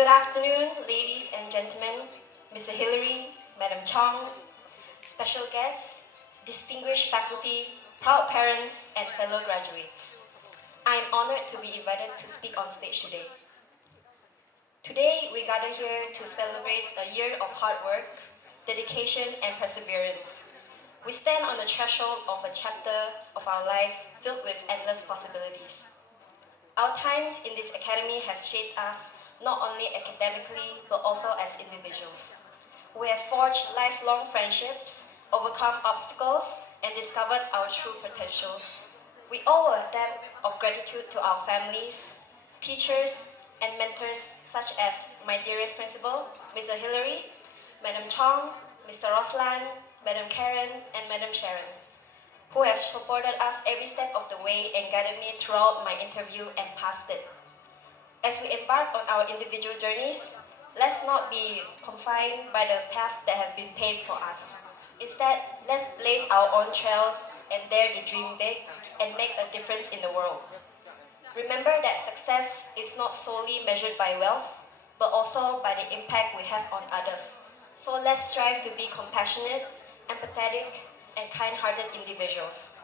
Good afternoon, ladies and gentlemen, Mr. Hillary, Madam Chong, special guests, distinguished faculty, proud parents, and fellow graduates. I am honored to be invited to speak on stage today. Today, we gather here to celebrate a year of hard work, dedication, and perseverance. We stand on the threshold of a chapter of our life filled with endless possibilities. Our times in this academy has shaped us not only academically, but also as individuals. We have forged lifelong friendships, overcome obstacles, and discovered our true potential. We owe a debt of gratitude to our families, teachers, and mentors such as my dearest principal, Mr. Hillary, Madam Chong, Mr. Roslan, Madam Karen, and Madam Sharon, who have supported us every step of the way and guided me throughout my interview and past it. As we embark on our individual journeys, let's not be confined by the path that have been paved for us. Instead, let's blaze our own trails and dare to dream big and make a difference in the world. Remember that success is not solely measured by wealth, but also by the impact we have on others. So let's strive to be compassionate, empathetic, and kind-hearted individuals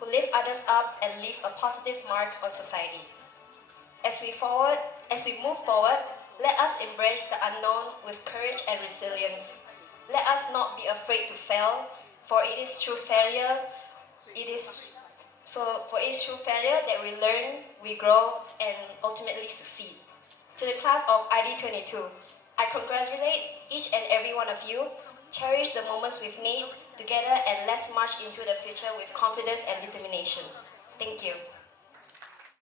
who lift others up and leave a positive mark on society. As we move forward, let us embrace the unknown with courage and resilience. Let us not be afraid to fail, for it is through failure that we learn, we grow, and ultimately succeed. To the class of ID 22, I congratulate each and every one of you. Cherish the moments we've made together, and let's march into the future with confidence and determination. Thank you.